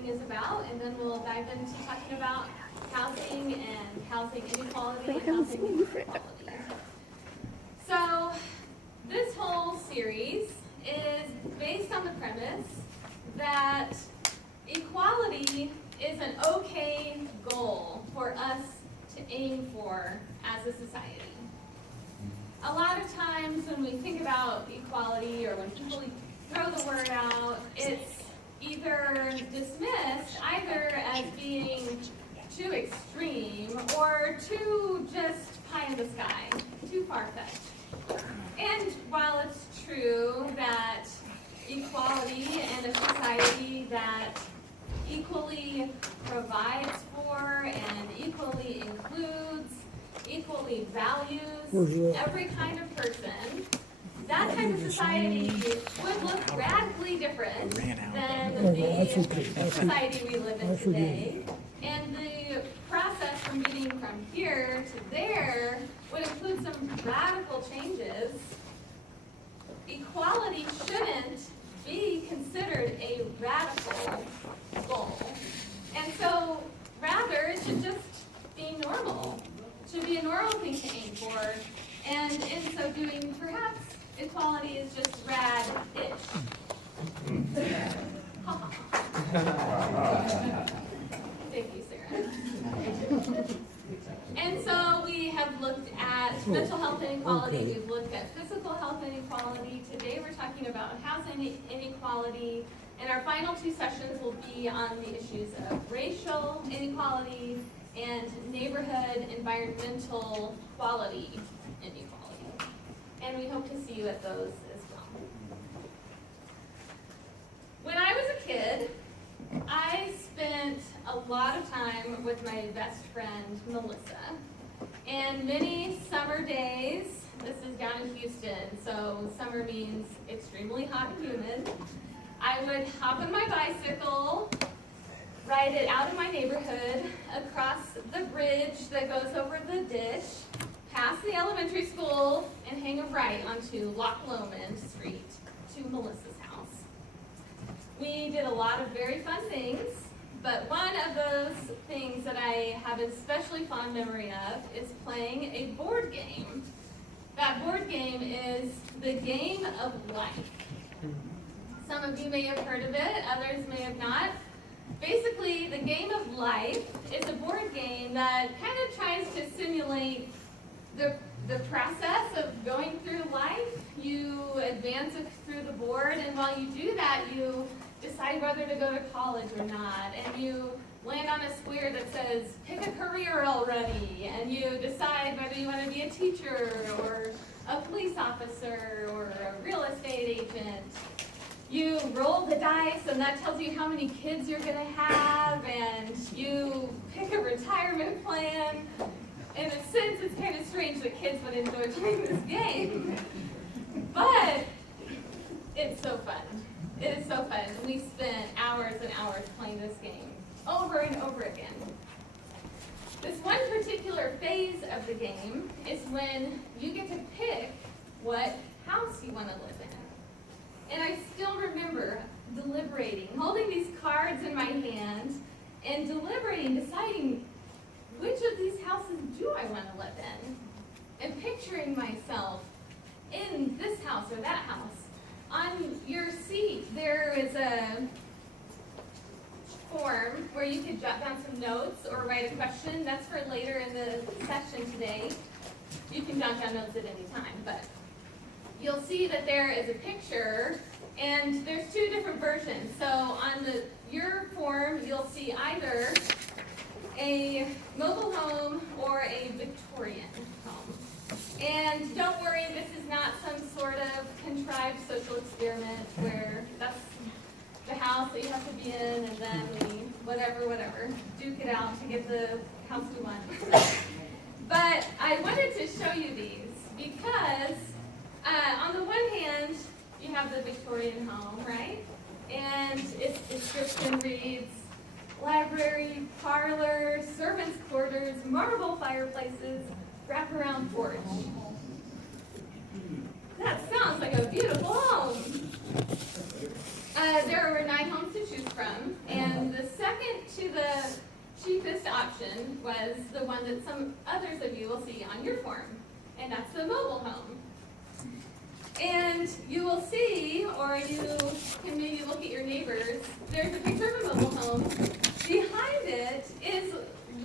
housing is about, and then we'll dive into talking about housing and housing inequality and housing equality. So this whole series is based on the premise that equality is an okay goal for us to aim for as a society. A lot of times when we think about equality or when people throw the word out, it's either dismissed either as being too extreme or too just pie in the sky, too far-fetched. And while it's true that equality and a society that equally provides for and equally includes, equally values every kind of person, that type of society would look radically different than the society we live in today. And the process from getting from here to there would include some radical changes. Equality shouldn't be considered a radical goal. And so, rather, it should just be normal. It should be a normal thing to aim for. And in so doing, perhaps equality is just rad-ish. Thank you, Sarah. And so we have looked at mental health inequality, we've looked at physical health inequality. Today we're talking about housing inequality, and our final two sessions will be on the issues of racial inequality and neighborhood environmental quality inequality. And we hope to see you at those as well. When I was a kid, I spent a lot of time with my best friend, Melissa. And many summer days, this is down in Houston, so summer means extremely hot and humid, I would hop on my bicycle, ride it out of my neighborhood, across the bridge that goes over the ditch, past the elementary school, and hang a right onto Loch Lomond Street to Melissa's house. We did a lot of very fun things, but one of those things that I have an especially fond memory of is playing a board game. That board game is the game of life. Some of you may have heard of it, others may have not. Basically, the game of life is a board game that kind of tries to simulate the process of going through life. You advance it through the board, and while you do that, you decide whether to go to college or not, and you land on a square that says, pick a career already, and you decide whether you want to be a teacher or a police officer or a real estate agent. You roll the dice, and that tells you how many kids you're going to have, and you pick a retirement plan. In a sense, it's kind of strange that kids would enjoy playing this game, but it's so fun. It is so fun. We spent hours and hours playing this game over and over again. This one particular phase of the game is when you get to pick what house you want to live in. And I still remember deliberating, holding these cards in my hand and deliberating, deciding which of these houses do I want to live in, and picturing myself in this house or that house. On your seat, there is a form where you could jot down some notes or write a question. That's for later in the session today. You can jot down notes at any time, but you'll see that there is a picture, and there's two different versions. So on your form, you'll see either a mobile home or a Victorian home. And don't worry, this is not some sort of contrived social experiment where that's the house that you have to be in, and then we, whatever, duke it out to get the house we want. But I wanted to show you these because on the one hand, you have the Victorian home, right? And its description reads, library, parlor, servants' quarters, marble fireplaces, wraparound porch. That sounds like a beautiful home. There were 9 homes to choose from, and the cheapest option was the one that some others of you will see on your form, and that's the mobile home. And you will see, or you can maybe look at your neighbors, there's a picture of a mobile home. Behind it is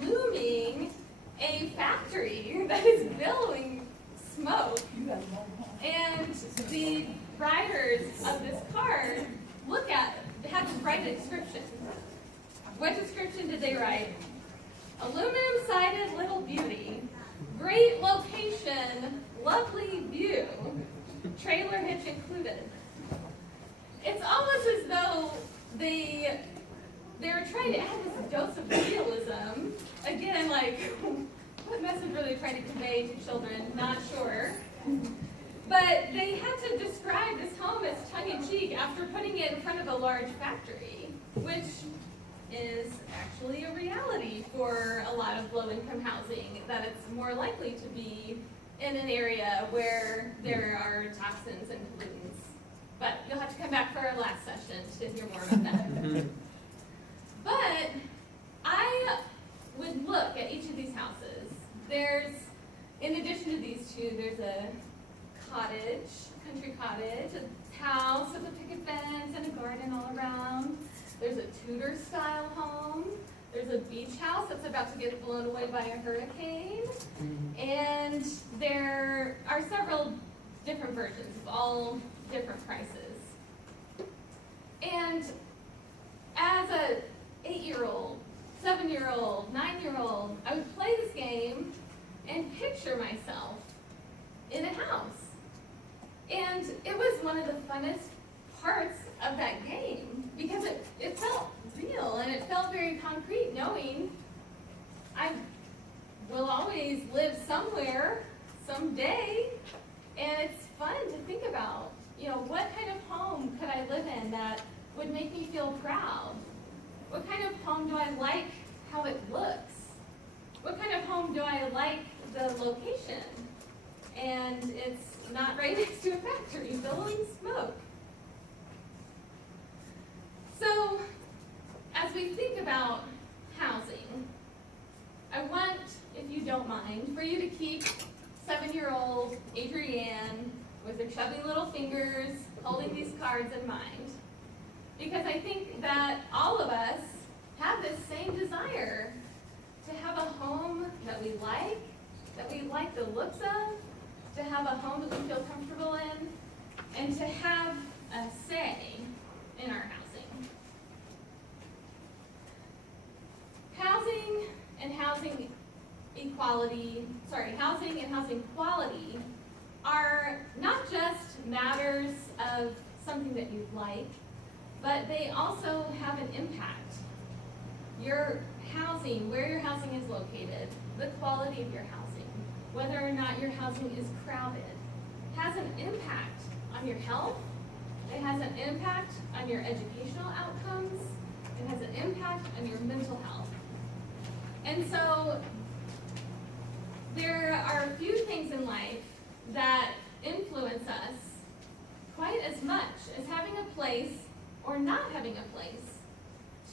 looming a factory that is billowing smoke. And the writers of this card had to write a description. What description did they write? Aluminum-sided little beauty, great location, lovely view, trailer hitch included. It's almost as though they were trying to add this dose of realism. Again, like, what message were they trying to convey to children? Not sure. But they had to describe this home as tongue-in-cheek after putting it in front of a large factory, which is actually a reality for a lot of low-income housing, that it's more likely to be in an area where there are toxins and pollutants. But you'll have to come back for our last session to hear more about that. But I would look at each of these houses. There's, in addition to these two, there's a cottage, country cottage, a house with a picket fence and a garden all around. There's a Tudor-style home. There's a beach house that's about to get blown away by a hurricane. And there are several different versions of all different prices. And as a 8-year-old, 7-year-old, 9-year-old, I would play this game and picture myself in a house. And it was one of the funnest parts of that game because it felt real and it felt very concrete, knowing I will always live somewhere, someday, and it's fun to think about, what kind of home could I live in that would make me feel proud? What kind of home do I like how it looks? What kind of home do I like the location? And it's not right next to a factory billowing smoke. So, as we think about housing, I want, if you don't mind, for you to keep 7-year-old Adrianne with her chubby little fingers holding these cards in mind. Because I think that all of us have this same desire to have a home that we like the looks of, to have a home that we feel comfortable in, and to have a say in our housing. Housing and housing quality are not just matters of something that you like, but they also have an impact. Your housing, where your housing is located, the quality of your housing, whether or not your housing is crowded, has an impact on your health. It has an impact on your educational outcomes. It has an impact on your mental health. And so there are a few things in life that influence us quite as much as having a place or not having a place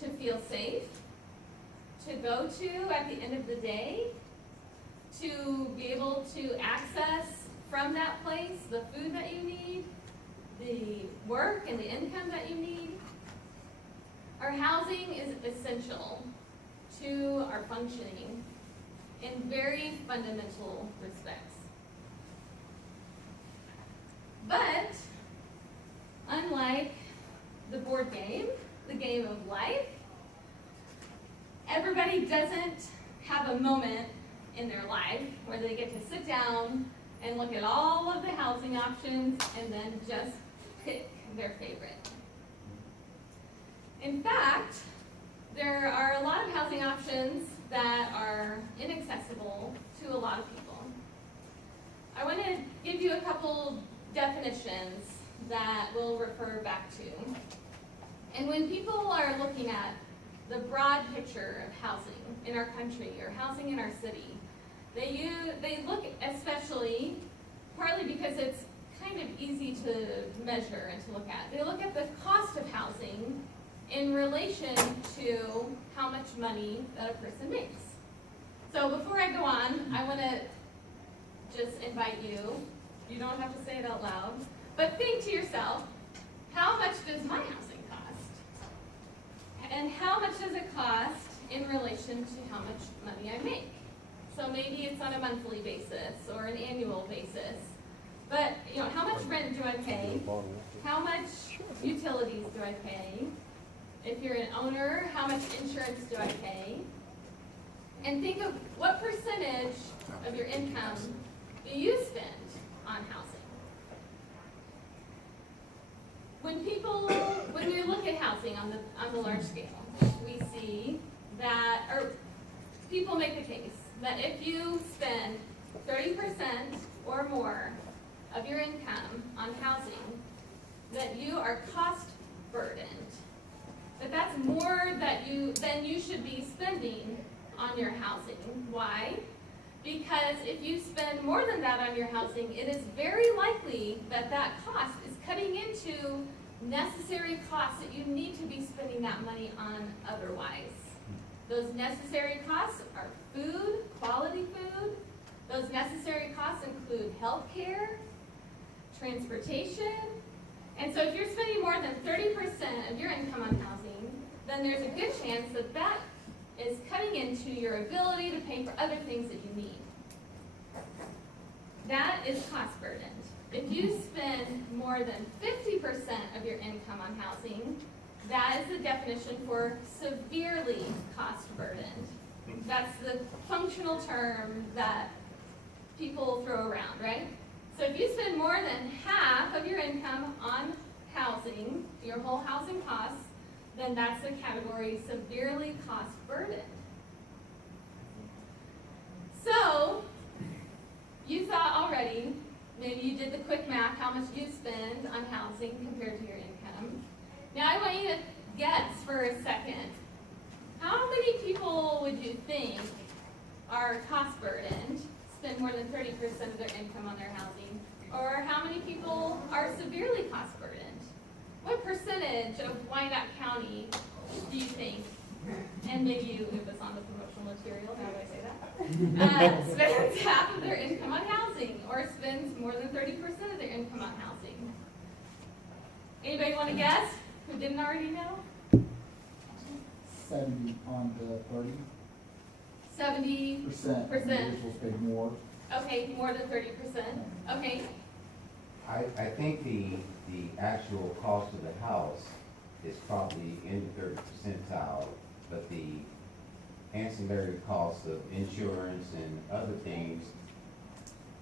to feel safe, to go to at the end of the day, to be able to access from that place the food that you need, the work and the income that you need. Our housing is essential to our functioning in very fundamental respects. But unlike the board game, the game of life, everybody doesn't have a moment in their life where they get to sit down and look at all of the housing options and then just pick their favorite. In fact, there are a lot of housing options that are inaccessible to a lot of people. I want to give you a couple definitions that we'll refer back to. And when people are looking at the broad picture of housing in our country or housing in our city, they look especially, partly because it's kind of easy to measure and to look at, they look at the cost of housing in relation to how much money that a person makes. So before I go on, I want to just invite you don't have to say it out loud, but think to yourself, how much does my housing cost? And how much does it cost in relation to how much money I make? So maybe it's on a monthly basis or an annual basis. But how much rent do I pay? How much utilities do I pay? If you're an owner, how much insurance do I pay? And think of what percentage of your income do you spend on housing? When we look at housing on the large scale, we see that, or people make the case that if you spend 30% or more of your income on housing, that you are cost burdened. That's more than you should be spending on your housing. Why? Because if you spend more than that on your housing, it is very likely that that cost is cutting into necessary costs that you need to be spending that money on otherwise. Those necessary costs are food, quality food. Those necessary costs include health care, transportation. And so if you're spending more than 30% of your income on housing, then there's a good chance that that is cutting into your ability to pay for other things that you need. That is cost burdened. If you spend more than 50% of your income on housing, that is the definition for severely cost burdened. That's the functional term that people throw around, right? So if you spend more than half of your income on housing, your whole housing costs, then that's the category severely cost burdened. So, you thought already, maybe you did the quick math, how much you spend on housing compared to your income. Now I want you to guess for a second, how many people would you think are cost burdened, spend more than 30% of their income on their housing, or how many people are severely cost burdened? What percentage of Wyandotte County do you think, and maybe it was on the promotional material, how do I say that, spends half of their income on housing, or spends more than 30% of their income on housing? Anybody want to guess who didn't already know? 70 on the 30. 70%. Individuals pay more. Okay, more than 30%. Okay. I think the actual cost of the house is probably in the 30th percentile, but the ancillary costs of insurance and other things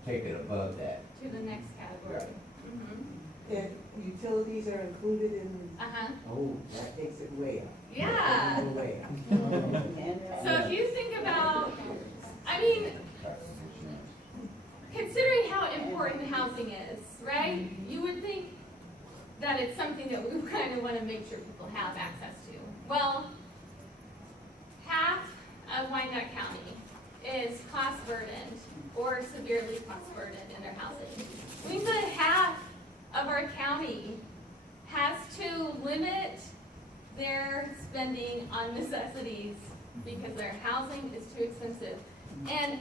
take it above that. To the next category. Right. And utilities are included in, oh, that takes it way up. Yeah. Way up. So if you think about, considering how important housing is, right? You would think that it's something that we kind of want to make sure people have access to. Well, half of Wyandotte County is cost burdened or severely cost burdened in their housing. Means that half of our county has to limit their spending on necessities because their housing is too expensive. And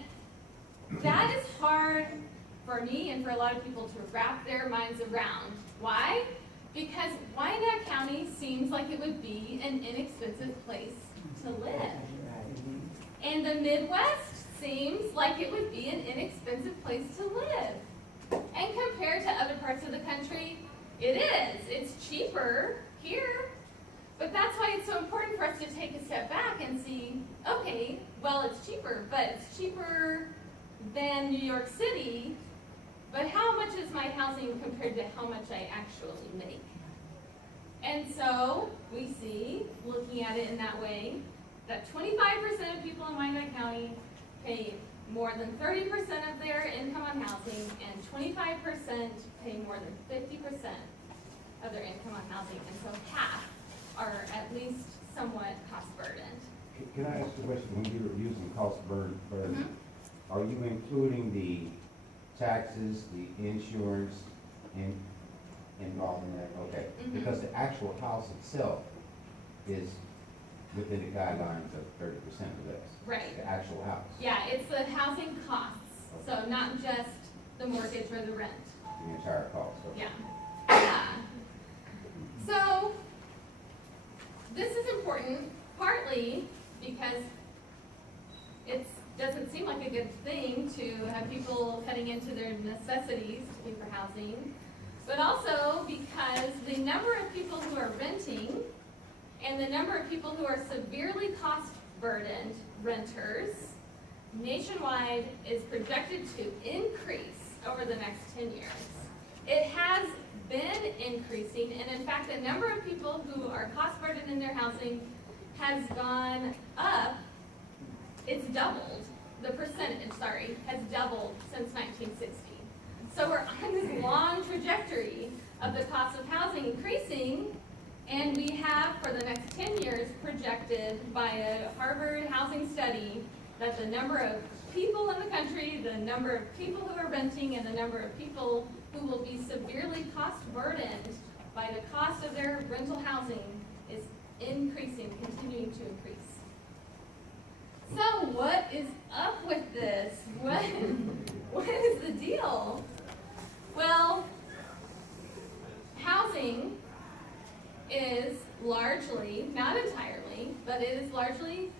that is hard for me and for a lot of people to wrap their minds around. Why? Because Wyandotte County seems like it would be an inexpensive place to live. And the Midwest seems like it would be an inexpensive place to live. And compared to other parts of the country, it is. It's cheaper here. But that's why it's so important for us to take a step back and see, okay, well, it's cheaper, but it's cheaper than New York City, but how much is my housing compared to how much I actually make? And so we see, looking at it in that way, that 25% of people in Wyandotte County pay more than 30% of their income on housing, and 25% pay more than 50% of their income on housing, and so half are at least somewhat cost burdened. Can I ask a question? When you were using cost burden, are you including the taxes, the insurance involved in that? Okay. Because the actual house itself is within the guidelines of 30% or less. Right. The actual house, Yeah, it's the housing costs, so not just the mortgage or the rent. the entire cost. Okay. Yeah. So, this is important partly because it doesn't seem like a good thing to have people cutting into their necessities to pay for housing, but also because the number of people who are renting and the number of people who are severely cost burdened renters nationwide is projected to increase over the next 10 years. It has been increasing, and in fact, the number of people who are cost burdened in their housing has gone up. It's doubled. The percentage, has doubled since 1960. So we're on this long trajectory of the cost of housing increasing, and we have for the next 10 years projected by a Harvard housing study that the number of people in the country, the number of people who are renting, and the number of people who will be severely cost burdened by the cost of their rental housing is increasing, continuing to increase. So what is up with this? What is the deal? Well, housing is largely, not entirely, but it is largely,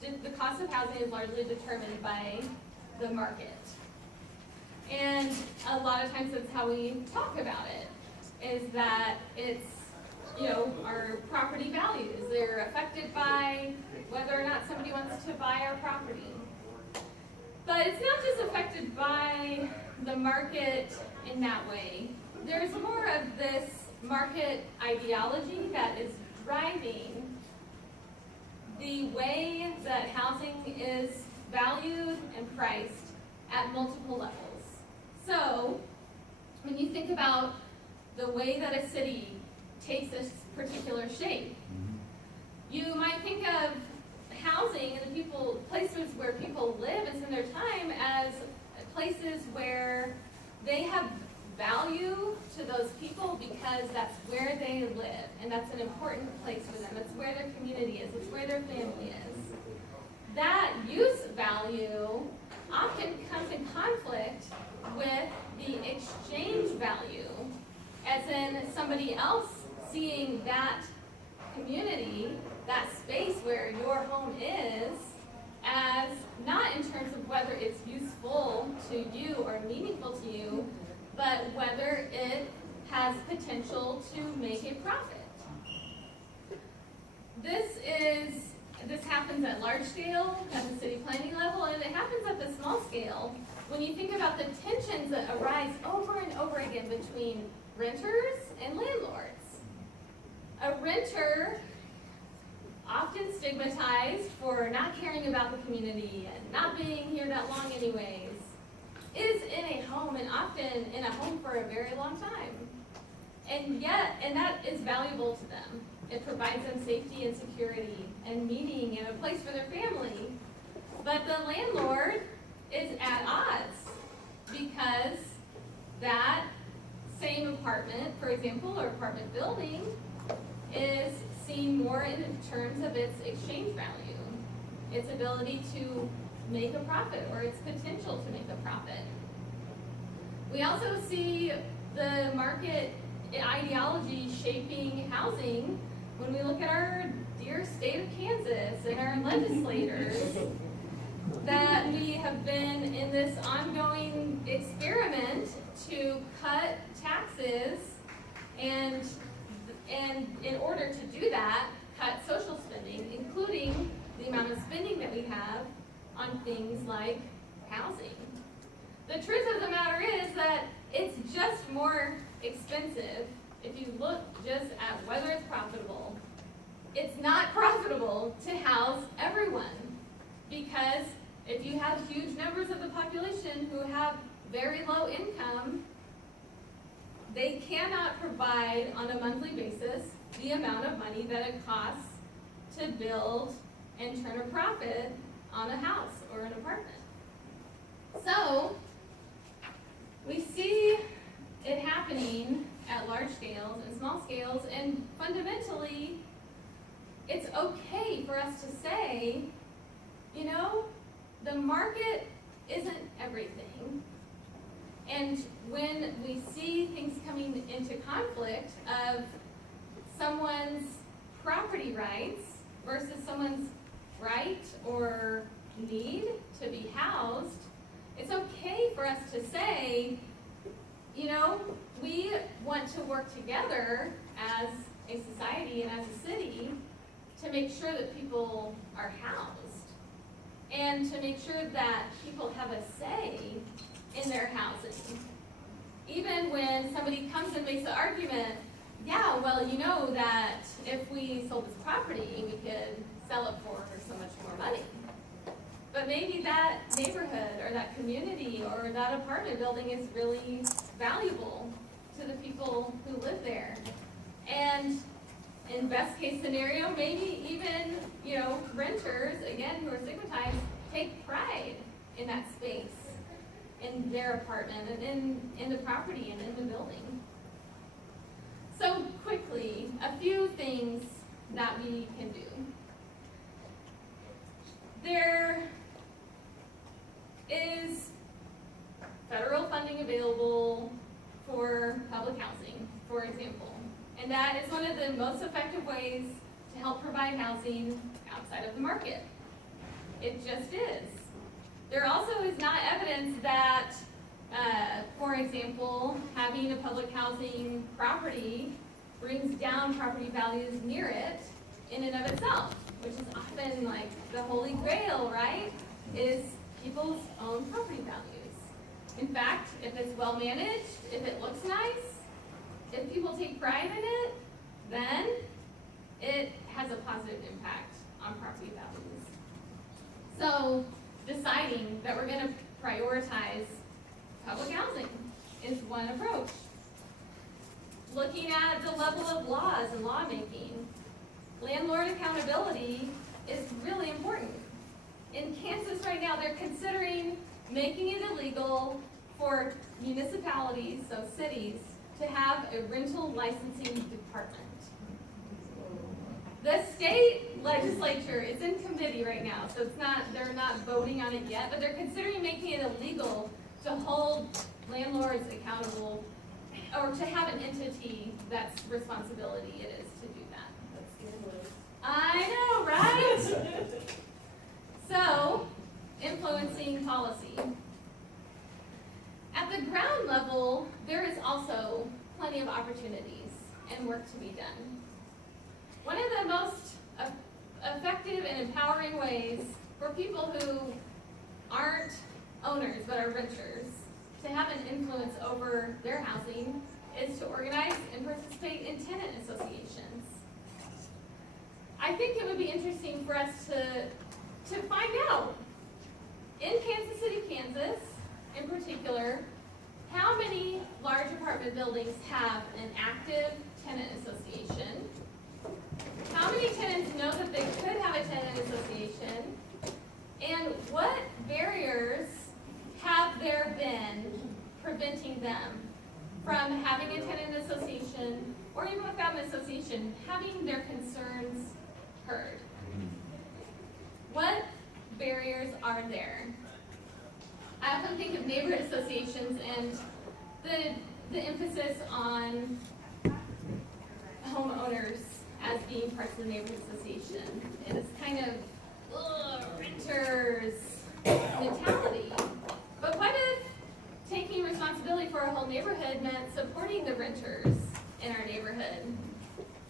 the cost of housing is largely determined by the market. And a lot of times that's how we talk about it, is that it's, our property values. They're affected by whether or not somebody wants to buy our property. But it's not just affected by the market in that way. There's more of this market ideology that is driving the way that housing is valued and priced at multiple levels. So, when you think about the way that a city takes this particular shape, you might think of housing and the places where people live and spend their time as places where they have value to those people because that's where they live, and that's an important place for them. It's where their community is. It's where their family is. That use value often comes in conflict with the exchange value, as in somebody else seeing that community, that space where your home is, as not in terms of whether it's useful to you or meaningful to you, but whether it has potential to make a profit. This happens at large scale, at the city planning level, and it happens at the small scale when you think about the tensions that arise over and over again between renters and landlords. A renter, often stigmatized for not caring about the community and not being here that long anyways, is in a home, and often in a home for a very long time. And that is valuable to them. It provides them safety and security and meaning and a place for their family. But the landlord is at odds because that same apartment, for example, or apartment building, is seen more in terms of its exchange value, its ability to make a profit, or its potential to make a profit. We also see the market ideology shaping housing when we look at our dear state of Kansas and our legislators, that we have been in this ongoing experiment to cut taxes and in order to do that, cut social spending, including the amount of spending that we have on things like housing. The truth of the matter is that it's just more expensive if you look just at whether it's profitable. It's not profitable to house everyone, because if you have huge numbers of the population who have very low income, they cannot provide on a monthly basis the amount of money that it costs to build and turn a profit on a house or an apartment. So, we see it happening at large scales and small scales, and fundamentally, it's okay for us to say, you know, the market isn't everything. And when we see things coming into conflict of someone's property rights versus someone's right or need to be housed, it's okay for us to say, you know, we want to work together as a society and as a city to make sure that people are housed and to make sure that people have a say in their housing. Even when somebody comes and makes the argument, yeah, well, you know that if we sold this property, we could sell it for so much more money. But maybe that neighborhood or that community or that apartment building is really valuable to the people who live there. And in best case scenario, maybe even, you know, renters, again, who are stigmatized, take pride in that space, in their apartment and in the property and in the building. So quickly, a few things that we can do. There is federal funding available for public housing, for example. And that is one of the most effective ways to help provide housing outside of the market. It just is. There also is not evidence that, for example, having a public housing property brings down property values near it in and of itself, which is often like the holy grail, right? Is people's own property values. In fact, if it's well managed, if it looks nice, if people take pride in it, then it has a positive impact on property values. So deciding that we're going to prioritize public housing is one approach. Looking at the level of laws and lawmaking, landlord accountability is really important. In Kansas right now, they're considering making it illegal for municipalities, so cities, to have a rental licensing department. The state legislature is in committee right now, so they're not voting on it yet, but they're considering making it illegal to hold landlords accountable or to have an entity that's responsibility it is to do that. I know, right? So, influencing policy. At the ground level, there is also plenty of opportunities and work to be done. One of the most effective and empowering ways for people who aren't owners but are renters to have an influence over their housing is to organize and participate in tenant associations. I think it would be interesting for us to find out, in Kansas City, Kansas, in particular, how many large apartment buildings have an active tenant association? How many tenants know that they could have a tenant association? And what barriers have there been preventing them from having a tenant association, or even without an association, having their concerns heard? What barriers are there? I often think of neighborhood associations and the emphasis on homeowners as being parts of the neighborhood association. And it's kind of renters mentality. But what if taking responsibility for a whole neighborhood meant supporting the renters in our neighborhood,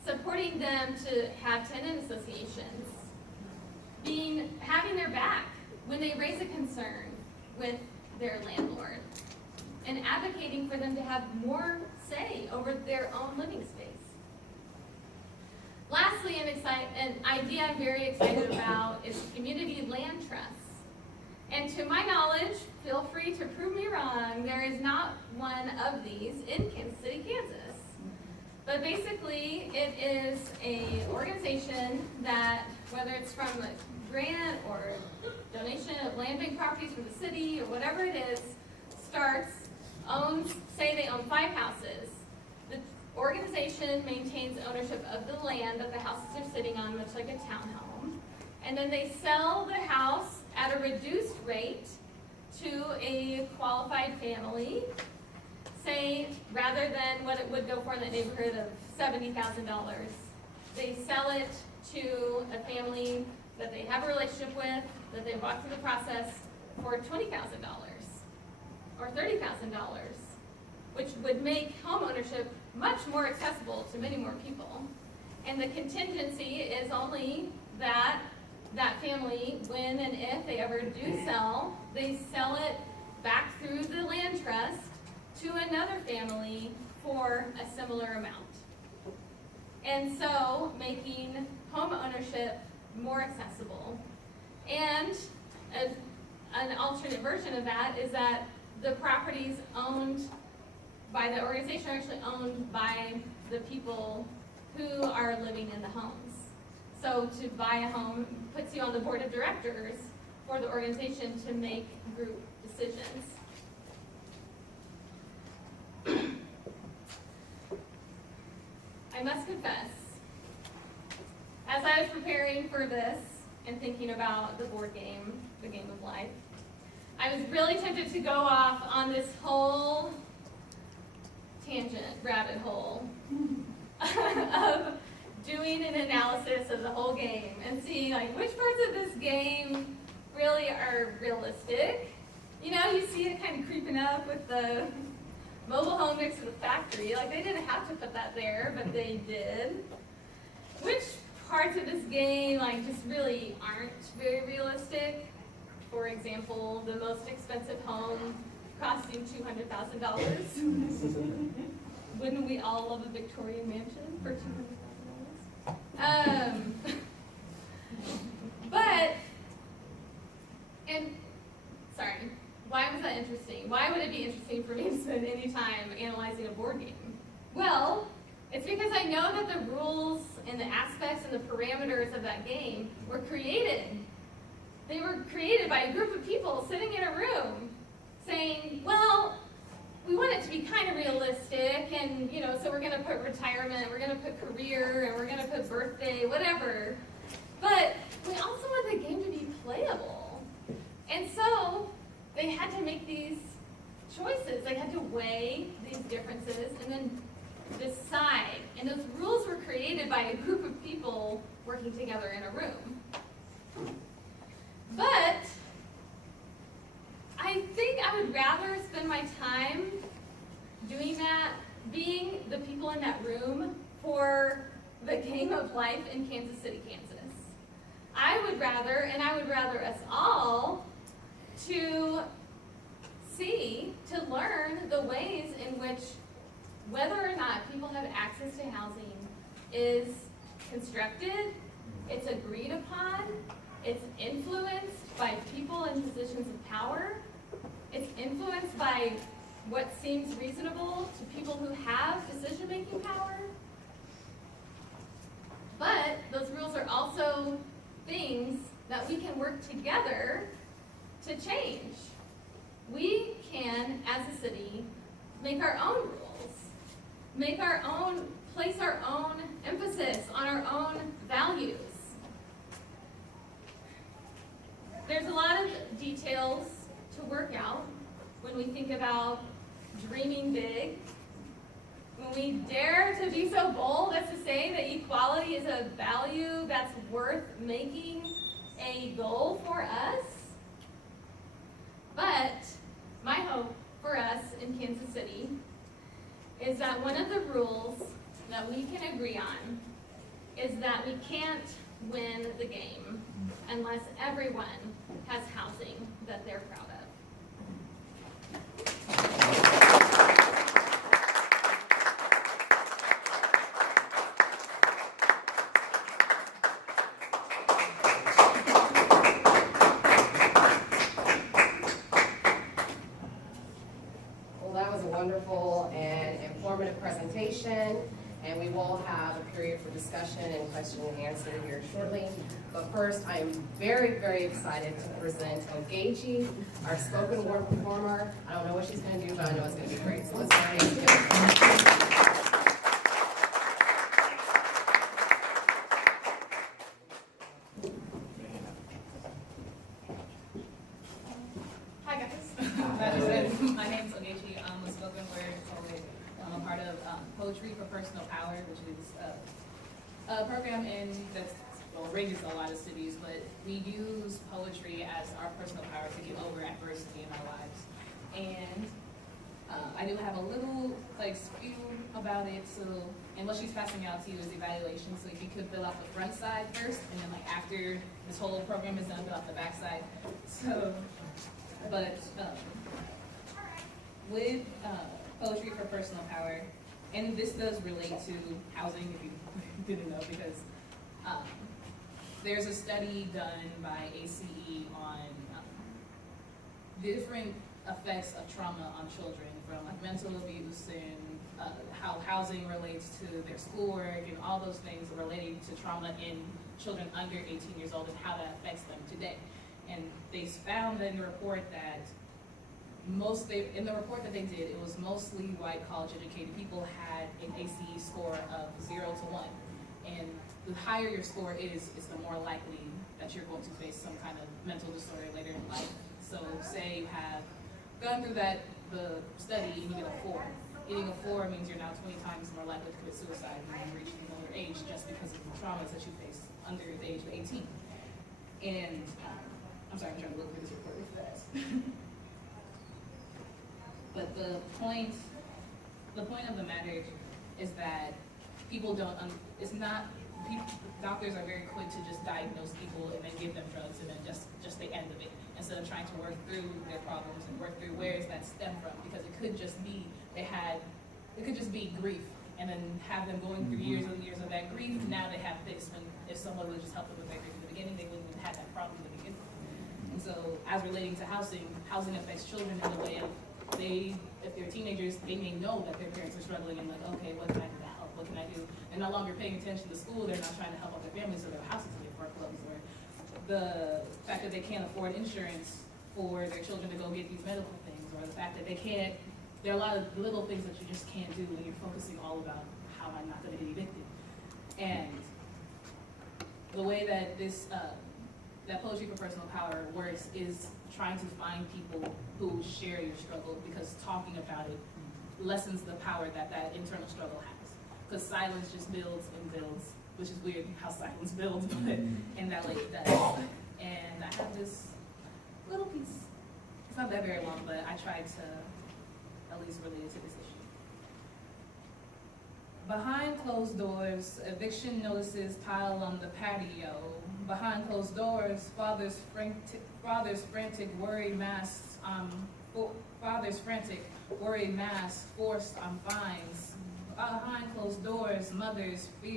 supporting them to have tenant associations, having their back when they raise a concern with their landlord, and advocating for them to have more say over their own living space. Lastly, an idea I'm very excited about is community land trusts. And to my knowledge, feel free to prove me wrong, there is not one of these in Kansas City, Kansas. But basically, it is an organization that, whether it's from a grant or donation of land bank properties from the city or whatever it is, owns, say they own 5 houses. organization maintains ownership of the land that the houses are sitting on, much like a townhome. And then they sell the house at a reduced rate to a qualified family, say, rather than what it would go for in the neighborhood of $70,000. They sell it to a family that they have a relationship with, that they walk through the process for $20,000 or $30,000, which would make home ownership much more accessible to many more people. And the contingency is only that that family, when and if they ever do sell, they sell it back through the land trust to another family for a similar amount. And so making home ownership more accessible. And an alternate version of that is that the properties owned by the organization are actually owned by the people who are living in the homes. So to buy a home puts you on the board of directors for the organization to make group decisions. I must confess, as I was preparing for this and thinking about the board game, the game of life, I was really tempted to go off on this whole tangent, rabbit hole, of doing an analysis of the whole game and seeing like which parts of this game really are realistic. You know, you see it kind of creeping up with the mobile home next to the factory. Like they didn't have to put that there, but they did. Which parts of this game like just really aren't very realistic? For example, the most expensive home costing $200,000. Wouldn't we all love a Victorian mansion for $200,000? Sorry, why was that interesting? Why would it be interesting for me to spend any time analyzing a board game? Well, it's because I know that the rules and the aspects and the parameters of that game were created. They were created by a group of people sitting in a room saying, well, we want it to be kind of realistic, and so we're going to put retirement, we're going to put career, and we're going to put birthday, whatever. But we also want the game to be playable. And so they had to make these choices. They had to weigh these differences and then decide. And those rules were created by a group of people working together in a room. But I think I would rather spend my time doing that, being the people in that room for the game of life in Kansas City, Kansas. I would rather us all to learn the ways in which whether or not people have access to housing is constructed, it's agreed upon, it's influenced by people in positions of power, it's influenced by what seems reasonable to people who have decision-making power. But those rules are also things that we can work together to change. We can, as a city, make our own rules, place our own emphasis on our own values. There's a lot of details to work out when we think about dreaming big. When we dare to be so bold as to say that equality is a value that's worth making a goal for us. But my hope for us in Kansas City is that one of the rules that we can agree on is that we can't win the game unless everyone has housing that they're proud of. Well, that was a wonderful and informative presentation, and we will have a period for discussion and question and answer here shortly. But first, I am very, very excited to present Ogechi, our spoken word performer. I don't know what she's going to do, but I know it's going to be great. So let's start. Poetry for Personal Power, which is a program that's, well, ranges in a lot of cities, but we use poetry as our personal power to get over adversity in our lives. And I do have a little like spiel about it, so, and what she's passing out to you is the evaluation, so if you could fill out the front side first, and then like after this whole program is done, fill out the back side. So, but with Poetry for Personal Power, and this does relate to housing, if you didn't know, because there's a study done by ACE on different effects of trauma on children, from like mental abuse and how housing relates to their schoolwork and all those things related to trauma in children under 18 years old and how that affects them today. And they found in the report that in the report that they did, it was mostly white college educated people had an ACE score of 0 to 1. And the higher your score is the more likely that you're going to face some kind of mental disorder later in life. So say you have gone through the study and you get a 4. Getting a 4 means you're now 20 times more likely to commit suicide when you reach an older age, just because of the traumas that you face under the age of 18. And I'm sorry, I'm trying to look through this report really fast. But the point of the matter is that people don't, doctors are very quick to just diagnose people and then give them drugs and then just the end of it, instead of trying to work through their problems and work through where is that stem from, because it could just be it could just be grief, and then have them going through years and years of that grief. Now they have this, when if someone would just help them with their grief in the beginning, they wouldn't have had that problem to begin with. And so as relating to housing affects children in the way of if they're teenagers, they may know that their parents are struggling and like, okay, what can I do to help? What can I do? They're no longer paying attention to school. They're not trying to help out their families, so their houses get foreclosed. Or the fact that they can't afford insurance for their children to go get these medical things, or the fact that there are a lot of little things that you just can't do when you're focusing all about how am I not going to get evicted. And the way that that Poetry for Personal Power works is trying to find people who share your struggle, because talking about it lessens the power that internal struggle has. Because silence just builds and builds, which is weird how silence builds, but in that way it does. And I have this little piece. It's not that very long, but I tried to at least relate it to this issue. Behind closed doors, eviction notices pile on the patio. Behind closed doors, fathers frantic, worried masks forced on fines. Behind closed doors, mothers fear.